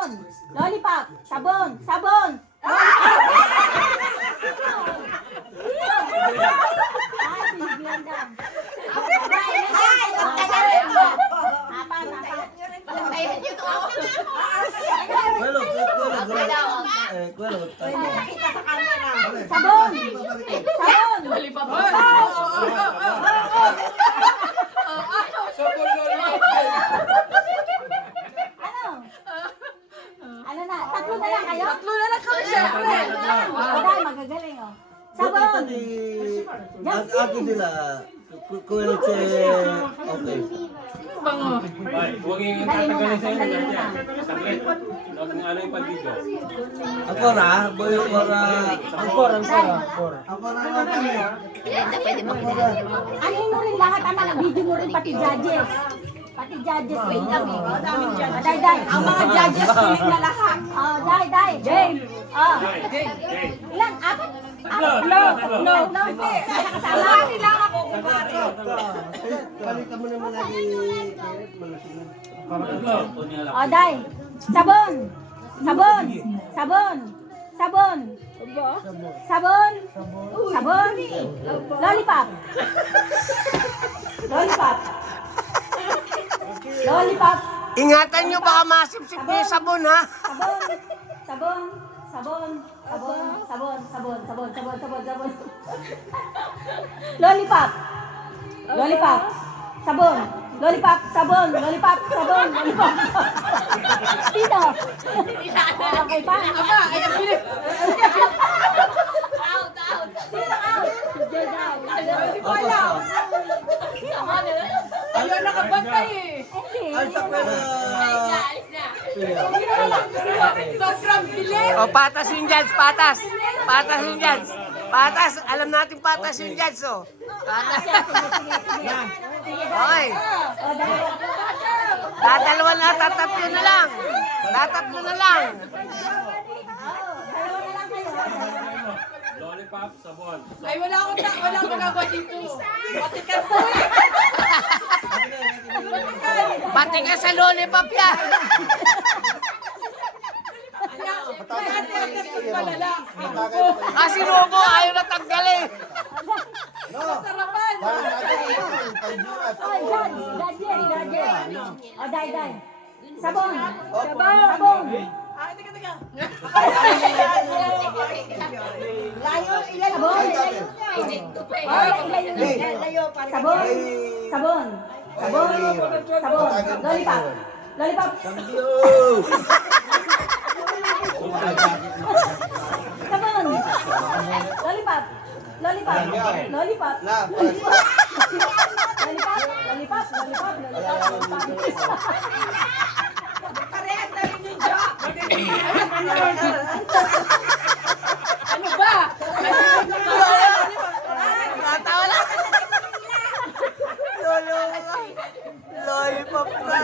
Lollipop. Sabon. Sabon. Sabon. Sabon. Ano na? Tatlo na lang kayo? Tatlo na lang kami, syempre. Dahil magagaling, oh. Sabon! Akin sila. Kuya Leche. Okay. Huwag yung tatagalin sa inyo. Saglit. Huwag nga ano yung pag-video. Ako na. Boy, para. Angkor. Ako na lang kami. Ano mo rin lahat, anak? Video mo rin pati judges. Pati judges. Wait lang, eh. Daming judges. Day. Ang mga judges, kulit na lahat. Oh, day. Game. Oh. Ilan? Apat? Tatlo. Hindi. Nakasama. Hindi lang ako, kumari. Balikan mo naman lagi. Tatlo. Oh, day. Sabon. Sabon. Sabon. Sabon. Sabon. Sabon. Lollipop. Lollipop. Lollipop. Ingatan nyo baka masipsip nyo yung sabon ha. Sabon. Sabon. Sabon. Sabon. Sabon. Sabon. Sabon. Sabon. Sabon. Lollipop. Lollipop. Sabon. Lollipop. Sabon. Lollipop. Sabon. Lollipop. Sino? Okay pa. Aba, ay, ang bilis. Sino out? Judge out. Hindi ko alam. Ayun, nakabantay eh. Hindi. Ay, sa pera. Sobrang bilis. O patas yung judge, patas. Patas yung judge. Patas, alam natin patas yung judge oh. Patas. Okay. Oh, dalawa. Dadalawa na, tatatlo na lang. Tatatlo na lang. Dalawa na lang kayo. Lollipop, sabon. Ay, wala akong magagawa dito. Patikan po eh. Pati ka sa lollipop yan. Kasi Robo ayaw na tanggalin. Sarapan. Oh, judge. Oh, day. Sabon. Sabon. Ay, teka. Sabon. Sabon. Sabon. Sabon. Lollipop. Lollipop. Sabon. Lollipop. Lollipop. Lollipop. Lollipop. Parehas na rin yung job. Ano ba? Natawa lang. Lollipop na.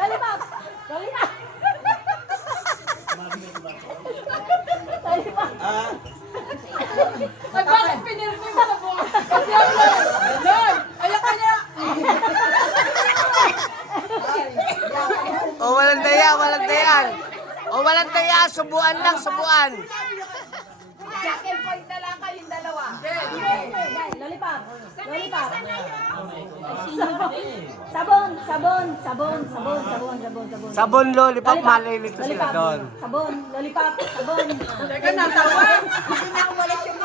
Lollipop. Ay, bakit pinirmi mo sa buwan? Kasi ako ganun. Ayak ka niya. O walang daya, walang dayan. O walang daya, subuan lang, subuan. Second point na lang kayong dalawa. Lollipop. Sabon. Sabon lollipop, malilito sila Lollipop. doon. Sabon, lollipop, sabon. Teka, natawa. Hindi na umalis yung